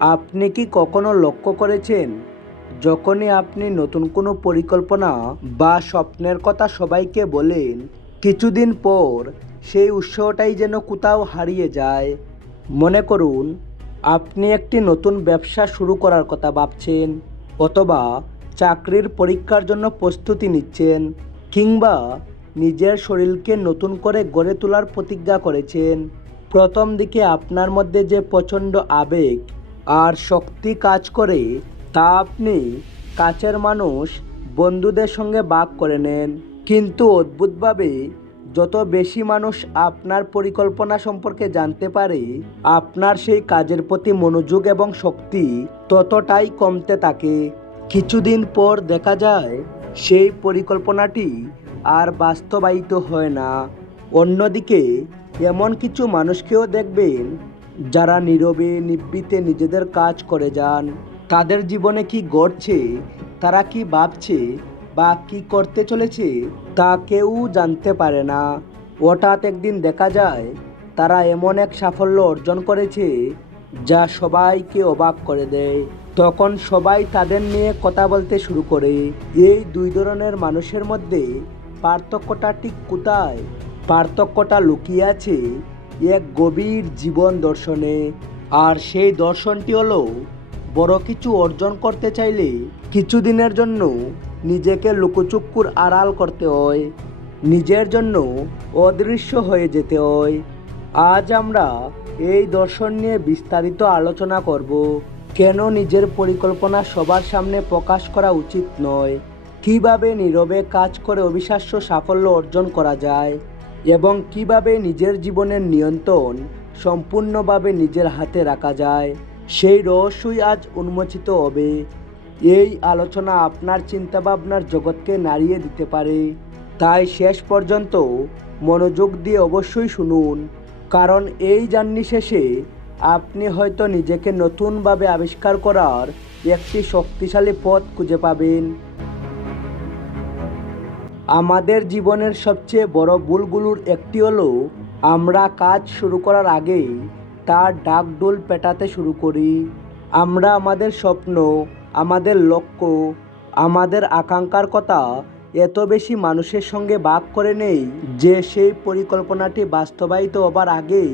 আপনি কি কখনো লক্ষ্য করেছেন, যখনই আপনি নতুন কোনো পরিকল্পনা বা স্বপ্নের কথা সবাইকে বলেন, কিছুদিন পর সেই উৎসাহটাই যেন কোথাও হারিয়ে যায়? মনে করুন, আপনি একটি নতুন ব্যবসা শুরু করার কথা ভাবছেন, অথবা চাকরির পরীক্ষার জন্য প্রস্তুতি নিচ্ছেন, কিংবা নিজের শরীরকে নতুন করে গড়ে তোলার প্রতিজ্ঞা করেছেন। প্রথম দিকে আপনার মধ্যে যে প্রচণ্ড আবেগ আর শক্তি কাজ করে, তা আপনি কাছের মানুষ বন্ধুদের সঙ্গে ভাগ করে নেন। কিন্তু অদ্ভুতভাবে, যত বেশি মানুষ আপনার পরিকল্পনা সম্পর্কে জানতে পারে, আপনার সেই কাজের প্রতি মনোযোগ এবং শক্তি ততটাই কমতে থাকে। কিছুদিন পর দেখা যায়, সেই পরিকল্পনাটি আর বাস্তবায়িত হয় না। অন্যদিকে, এমন কিছু মানুষকেও দেখবেন যারা নীরবে নিবৃতে নিজেদের কাজ করে যান, তাদের জীবনে কি ঘটছে তারা কি ভাবছে বা কি করতে চলেছে, তা কেউ জানতে পারে না। হঠাৎ একদিন দেখা যায়, তারা এমন এক সাফল্য অর্জন করেছে, যা সবাইকে অবাক করে দেয়। তখন সবাই তাদের নিয়ে কথা বলতে শুরু করে। এই দুই ধরনের মানুষের মধ্যে পার্থক্যটা ঠিক কোথায়? পার্থক্যটা লুকিয়ে আছে এক গভীর জীবন দর্শনে। আর সেই দর্শনটি হলো, বড় কিছু অর্জন করতে চাইলে কিছুদিনের জন্য নিজেকে লুকোচুক্কুর আড়াল করতে হয়, নিজের জন্য অদৃশ্য হয়ে যেতে হয়। আজ আমরা এই দর্শন নিয়ে বিস্তারিত আলোচনা করব, কেন নিজের পরিকল্পনা সবার সামনে প্রকাশ করা উচিত নয়, কীভাবে নীরবে কাজ করে অবিশ্বাস্য সাফল্য অর্জন করা যায় এবং কীভাবে নিজের জীবনের নিয়ন্ত্রণ সম্পূর্ণভাবে নিজের হাতে রাখা যায়, সেই রহস্যই আজ উন্মোচিত হবে। এই আলোচনা আপনার চিন্তাভাবনার জগৎকে নাড়িয়ে দিতে পারে। তাই শেষ পর্যন্ত মনোযোগ দিয়ে অবশ্যই শুনুন, কারণ এই জার্নি শেষে আপনি হয়তো নিজেকে নতুনভাবে আবিষ্কার করার একটি শক্তিশালী পথ খুঁজে পাবেন। আমাদের জীবনের সবচেয়ে বড় ভুলগুলোর একটি হলো, আমরা কাজ শুরু করার আগেই তার ডাকডোল পেটাতে শুরু করি। আমরা আমাদের স্বপ্ন, আমাদের লক্ষ্য, আমাদের আকাঙ্ক্ষার কথা এত বেশি মানুষের সঙ্গে ভাগ করে নেই যে সেই পরিকল্পনাটি বাস্তবায়িত হবার আগেই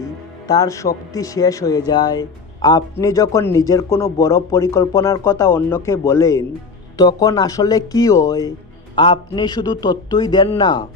তার শক্তি শেষ হয়ে যায়। আপনি যখন নিজের কোনো বড় পরিকল্পনার কথা অন্যকে বলেন, তখন আসলে কি হয়? আপনি শুধু তথ্যই দেন না,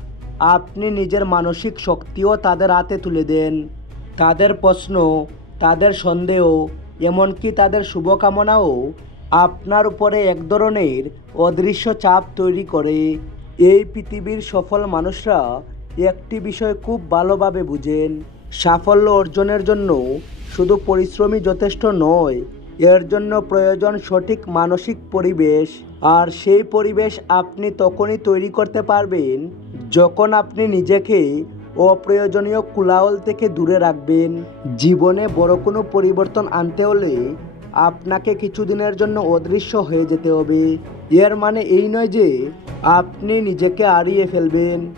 আপনি নিজের মানসিক শক্তিও তাদের হাতে তুলে দেন। তাদের প্রশ্ন, তাদের সন্দেহ, এমনকি তাদের শুভকামনাও আপনার উপরে এক ধরনের অদৃশ্য চাপ তৈরি করে। এই পৃথিবীর সফল মানুষরা একটি বিষয় খুব ভালোভাবে বুঝেন। সাফল্য অর্জনের জন্য শুধু পরিশ্রমই যথেষ্ট নয় এর জন্য প্রয়োজন সঠিক মানসিক পরিবেশ। আর সেই পরিবেশ আপনি তখনই তৈরি করতে পারবেন, যখন আপনি নিজেকে অপ্রয়োজনীয় কুলাহল থেকে দূরে রাখবেন। জীবনে বড় কোনো পরিবর্তন আনতে হলে আপনাকে কিছুদিনের জন্য অদৃশ্য হয়ে যেতে হবে। এর মানে এই নয় যে আপনি নিজেকে হারিয়ে ফেলবেন।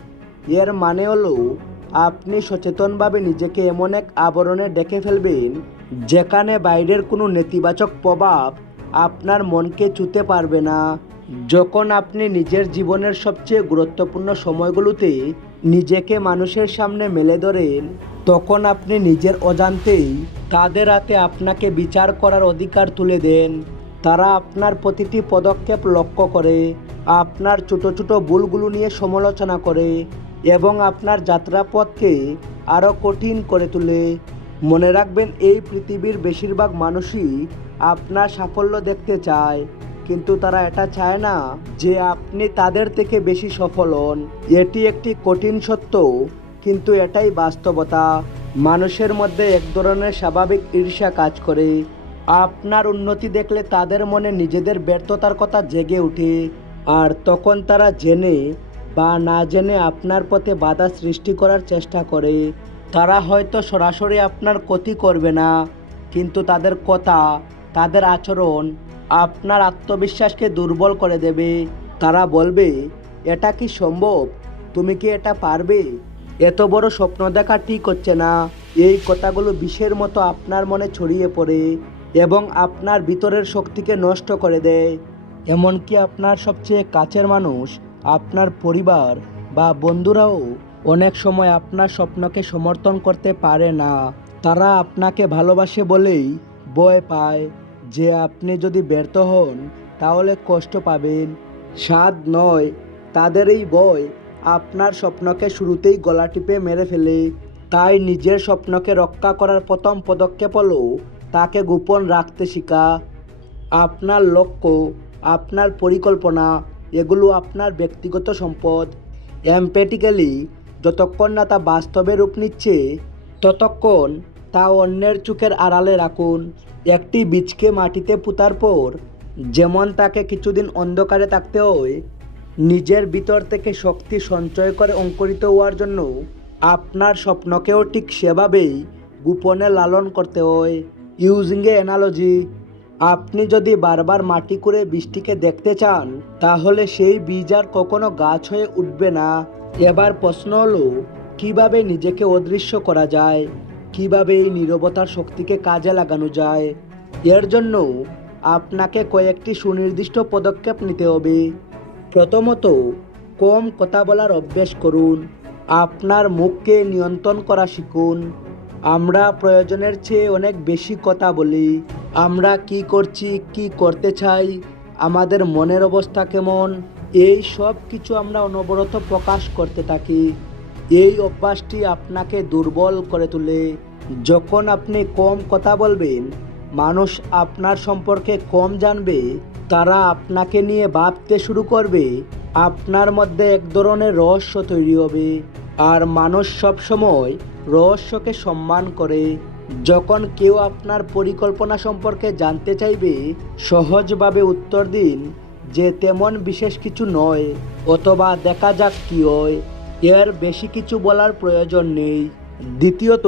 এর মানে হলো, আপনি সচেতনভাবে নিজেকে এমন এক আবরণে ডেকে ফেলবেন যেখানে বাইরের কোনো নেতিবাচক প্রভাব আপনার মনকে ছুতে পারবে না। যখন আপনি নিজের জীবনের সবচেয়ে গুরুত্বপূর্ণ সময়গুলোতে নিজেকে মানুষের সামনে মেলে ধরেন, তখন আপনি নিজের অজান্তেই তাদের হাতে আপনাকে বিচার করার অধিকার তুলে দেন। তারা আপনার প্রতিটি পদক্ষেপ লক্ষ্য করে, আপনার ছোট ছোট ভুলগুলো নিয়ে সমালোচনা করে এবং আপনার যাত্রাপথকে আরও কঠিন করে তোলে। মনে রাখবেন, এই পৃথিবীর বেশিরভাগ মানুষই আপনার সাফল্য দেখতে চায়, কিন্তু তারা এটা চায় না যে আপনি তাদের থেকে বেশি সফল হন। এটি একটি কঠিন সত্য, কিন্তু এটাই বাস্তবতা। মানুষের মধ্যে এক ধরনের স্বাভাবিক ঈর্ষা কাজ করে। আপনার উন্নতি দেখলে তাদের মনে নিজেদের ব্যর্থতার কথা জেগে ওঠে, আর তখন তারা জেনে বা না জেনে আপনার পথে বাধা সৃষ্টি করার চেষ্টা করে। তারা হয়তো সরাসরি আপনার ক্ষতি করবে না, কিন্তু তাদের কথা, তাদের আচরণ আপনার আত্মবিশ্বাসকে দুর্বল করে দেবে। তারা বলবে, এটা কি সম্ভব? তুমি কি এটা পারবে? এত বড় স্বপ্ন দেখা ঠিক হচ্ছে না। এই কথাগুলো বিষের মতো আপনার মনে ছড়িয়ে পড়ে এবং আপনার ভিতরের শক্তিকে নষ্ট করে দেয়। এমনকি আপনার সবচেয়ে কাছের মানুষ, আপনার পরিবার বা বন্ধুরাও অনেক সময় আপনার স্বপ্নকে সমর্থন করতে পারে না। তারা আপনাকে ভালোবাসে বলেই ভয় পায় যে আপনি যদি ব্যর্থ হন, তাহলে কষ্ট পাবেন। স্বাদ নয়, তাদের এই ভয় আপনার স্বপ্নকে শুরুতেই গলা টিপে মেরে ফেলে। তাই নিজের স্বপ্নকে রক্ষা করার প্রথম পদক্ষেপ হলো তাকে গোপন রাখতে শেখা। আপনার লক্ষ্য, আপনার পরিকল্পনা, এগুলো আপনার ব্যক্তিগত সম্পদ। এমপ্যাটিক্যালি যতক্ষণ না তা বাস্তবে রূপ নিচ্ছে, ততক্ষণ তা অন্যের চোখের আড়ালে রাখুন। একটি বীজকে মাটিতে পুঁতার পর, যেমন তাকে কিছুদিন অন্ধকারে থাকতে হয়, নিজের ভিতর থেকে শক্তি সঞ্চয় করে অঙ্কুরিত হওয়ার জন্য আপনার স্বপ্নকেও ঠিক সেভাবেই গোপনে লালন করতে হয়। ইউজিং এ অ্যানালজি আপনি যদি বারবার মাটি করে বৃষ্টিকে দেখতে চান, তাহলে সেই বীজ আর কখনো গাছ হয়ে উঠবে না। এবার প্রশ্ন হলো, কীভাবে নিজেকে অদৃশ্য করা যায়? কীভাবে এই নীরবতার শক্তিকে কাজে লাগানো যায়? এর জন্য আপনাকে কয়েকটি সুনির্দিষ্ট পদক্ষেপ নিতে হবে। প্রথমত, কম কথা বলার অভ্যেস করুন। আপনার মুখকে নিয়ন্ত্রণ করা শিখুন। আমরা প্রয়োজনের চেয়ে অনেক বেশি কথা বলি। আমরা কি করছি, কি করতে চাই? আমাদের মনের অবস্থা কেমন? এই সব কিছু আমরা অনবরত প্রকাশ করতে থাকি। এই অভ্যাসটি আপনাকে দুর্বল করে তোলে। যখন আপনি কম কথা বলবেন, মানুষ আপনার সম্পর্কে কম জানবে, তারা আপনাকে নিয়ে ভাবতে শুরু করবে, আপনার মধ্যে এক ধরনের রহস্য তৈরি হবে। আর মানুষ সব সময় রহস্যকে সম্মান করে। যখন কেউ আপনার পরিকল্পনা সম্পর্কে জানতে চাইবে, সহজভাবে উত্তর দিন। যে তেমন বিশেষ কিছু নয়, অথবা দেখা যাক কি হয়, এর বেশি কিছু বলার প্রয়োজন নেই। দ্বিতীয়ত,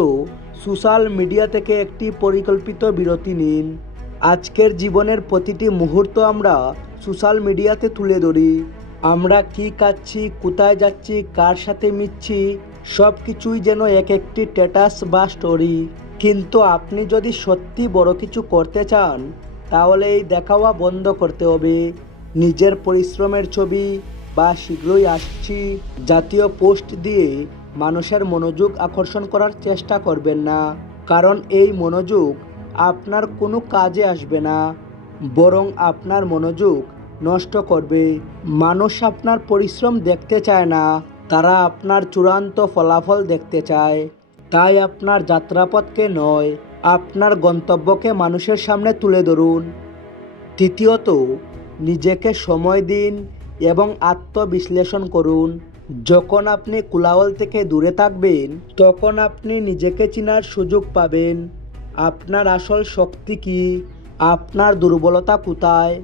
সোশ্যাল মিডিয়া থেকে একটি পরিকল্পিত বিরতি নিন। আজকের জীবনের প্রতিটি মুহূর্ত আমরা সোশ্যাল মিডিয়াতে তুলে ধরি। আমরা কি খাচ্ছি কোথায় যাচ্ছি, কার সাথে মিচ্ছি সব কিছুই যেন এক একটি স্ট্যাটাস বা স্টোরি। কিন্তু আপনি যদি সত্যি বড় কিছু করতে চান, তাহলে এই দেখাওয়া বন্ধ করতে হবে। নিজের পরিশ্রমের ছবি বা শীঘ্রই আসছি জাতীয় পোস্ট দিয়ে মানুষের মনোযোগ আকর্ষণ করার চেষ্টা করবেন না। কারণ এই মনোযোগ আপনার কোনো কাজে আসবে না, বরং আপনার মনোযোগ নষ্ট করবে। মানুষ আপনার পরিশ্রম দেখতে চায় না, তারা আপনার চূড়ান্ত ফলাফল দেখতে চায়। তাই আপনার যাত্রাপথকে নয়, আপনার গন্তব্যকে মানুষের সামনে তুলে ধরুন। তৃতীয়ত নিজেকে সময় দিন এবং আত্মবিশ্লেষণ করুন। যখন আপনি কুলাওয়াল থেকে দূরে থাকবেন, তখন আপনি নিজেকে চেনার সুযোগ পাবেন। আপনার আসল শক্তি কি? আপনার দুর্বলতা কোথায়?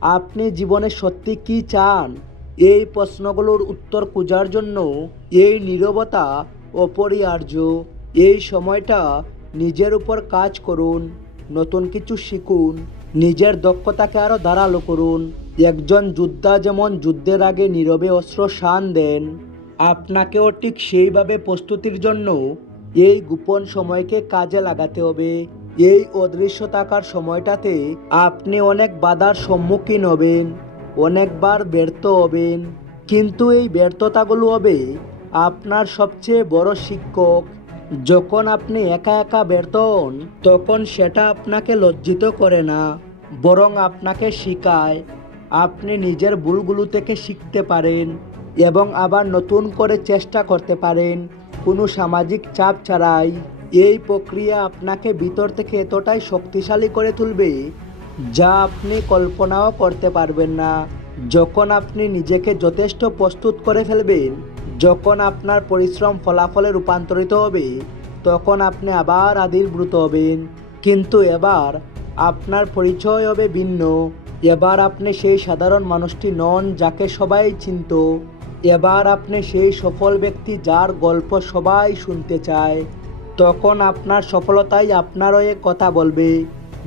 আপনি জীবনে সত্যি কি চান? এই প্রশ্নগুলোর উত্তর খোঁজার জন্য এই নীরবতা অপরিহার্য। এই সময়টা নিজের উপর কাজ করুন, নতুন কিছু শিখুন নিজের দক্ষতাকে আরও ধারালো করুন। একজন যোদ্ধা যেমন যুদ্ধের আগে নীরবে অস্ত্র শান দেন, আপনাকেও ঠিক সেইভাবে প্রস্তুতির জন্য এই গোপন সময়কে কাজে লাগাতে হবে। এই অদৃশ্য থাকার সময়টাতে আপনি অনেক বাধার সম্মুখীন হবেন, অনেকবার ব্যর্থ হবেন। কিন্তু এই ব্যর্থতাগুলো হবে আপনার সবচেয়ে বড় শিক্ষক। যখন আপনি একা একা ব্যর্থ হন, তখন সেটা আপনাকে লজ্জিত করে না, বরং আপনাকে শেখায়। আপনি নিজের ভুলগুলো থেকে শিখতে পারেন এবং আবার নতুন করে চেষ্টা করতে পারেন। কোনো সামাজিক চাপ ছাড়াই এই প্রক্রিয়া আপনাকে ভিতর থেকে এতটাই শক্তিশালী করে তুলবে যা আপনি কল্পনাও করতে পারবেন না। যখন আপনি নিজেকে যথেষ্ট প্রস্তুত করে ফেলবেন যখন আপনার পরিশ্রম ফলাফলে রূপান্তরিত হবে, তখন আপনি আবার আদির্ভূত হবেন। কিন্তু এবার আপনার পরিচয় হবে ভিন্ন। এবার আপনি সেই সাধারণ মানুষটি নন যাকে সবাই চিনত। এবার আপনি সেই সফল ব্যক্তি যার গল্প সবাই শুনতে চায়। তখন আপনার সফলতাই আপনার হয়ে কথা বলবে।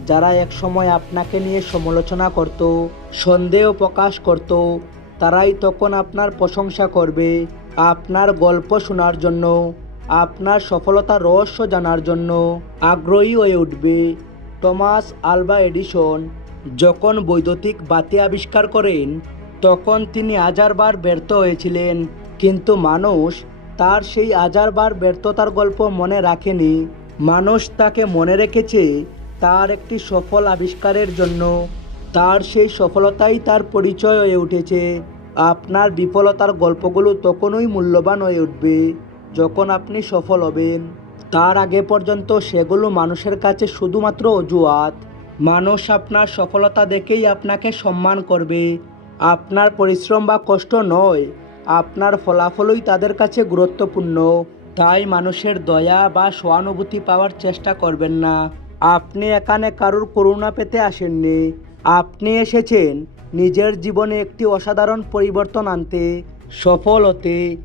যারা একসময় আপনাকে নিয়ে সমালোচনা করত, সন্দেহ প্রকাশ করত, তারাই তখন আপনার প্রশংসা করবে। আপনার গল্প শোনার জন্য, আপনার সফলতার রহস্য জানার জন্য আগ্রহী হয়ে উঠবে টমাস আলবা এডিসন। যখন বৈদ্যুতিক বাতি আবিষ্কার করেন, তখন তিনি হাজারবার ব্যর্থ হয়েছিলেন, কিন্তু মানুষ তার সেই হাজারবার ব্যর্থতার গল্প মনে রাখেনি। মানুষ তাকে মনে রেখেছে তার একটি সফল আবিষ্কারের জন্য, তার সেই সফলতাই তার পরিচয় হয়ে উঠেছে। আপনার বিফলতার গল্পগুলো তখনই মূল্যবান হয়ে উঠবে, যখন আপনি সফল হবেন। তার আগে পর্যন্ত সেগুলো মানুষের কাছে শুধুমাত্র অজুহাত। মানুষ আপনার সফলতা দেখেই আপনাকে সম্মান করবে। আপনার পরিশ্রম বা কষ্ট নয়, আপনার ফলাফলই তাদের কাছে গুরুত্বপূর্ণ। তাই মানুষের দয়া বা সহানুভূতি পাওয়ার চেষ্টা করবেন না। আপনি এখানে কারোর করুণা পেতে আসেননি। আপনি এসেছেন নিজের জীবনে একটি অসাধারণ পরিবর্তন আনতে সফল হতে,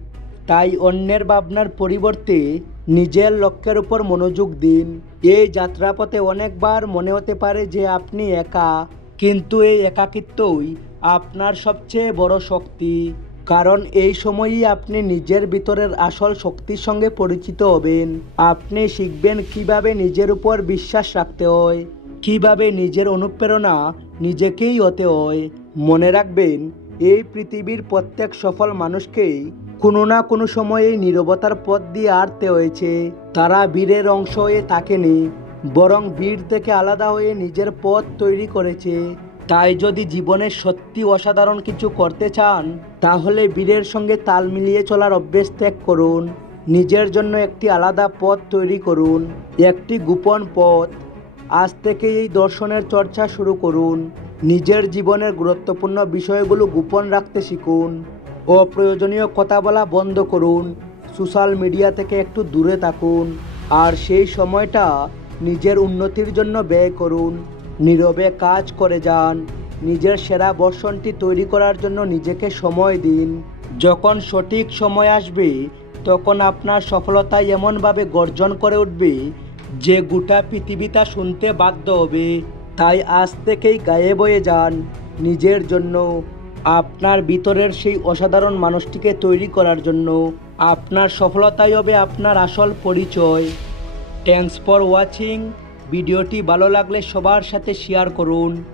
তাই অন্যের ভাবনার পরিবর্তে নিজের লক্ষ্যের উপর মনোযোগ দিন। এই যাত্রাপথে অনেকবার মনে হতে পারে যে আপনি একা, কিন্তু এই একাকিত্বই আপনার সবচেয়ে বড় শক্তি। কারণ এই সময়ই আপনি নিজের ভিতরের আসল শক্তির সঙ্গে পরিচিত হবেন। আপনি শিখবেন কীভাবে নিজের উপর বিশ্বাস রাখতে হয়। কীভাবে নিজের অনুপ্রেরণা নিজেকেই হতে হয়? মনে রাখবেন, এই পৃথিবীর প্রত্যেক সফল মানুষকেই কোনো না কোনো সময়ে নীরবতার পথ দিয়ে আড়তে হয়েছে। তারা বীরের অংশ হয়ে থাকেনি, বরং বীর থেকে আলাদা হয়ে নিজের পথ তৈরি করেছে। তাই যদি জীবনে সত্যি অসাধারণ কিছু করতে চান, তাহলে বীরের সঙ্গে তাল মিলিয়ে চলার অভ্যেস ত্যাগ করুন। নিজের জন্য একটি আলাদা পথ তৈরি করুন। একটি গোপন পথ। আজ থেকে এই দর্শনের চর্চা শুরু করুন। নিজের জীবনের গুরুত্বপূর্ণ বিষয়গুলো গোপন রাখতে শিখুন অপ্রয়োজনীয় কথা বলা বন্ধ করুন। সোশ্যাল মিডিয়া থেকে একটু দূরে থাকুন আর সেই সময়টা নিজের উন্নতির জন্য ব্যয় করুন। নীরবে কাজ করে যান। নিজের সেরা বর্ষণটি তৈরি করার জন্য নিজেকে সময় দিন। যখন সঠিক সময় আসবে, তখন আপনার সফলতা এমনভাবে গর্জন করে উঠবে যে গোটা পৃথিবী তা শুনতে বাধ্য হবে, তাই আজ থেকেই গায়ে বয়ে যান নিজের জন্য। আপনার ভিতরের সেই অসাধারণ মানুষটিকে তৈরি করার জন্য আপনার সফলতাই হবে আপনার আসল পরিচয়। থ্যাংকস ফর ওয়াচিং ভিডিওটি ভালো লাগলে সবার সাথে শেয়ার করুন।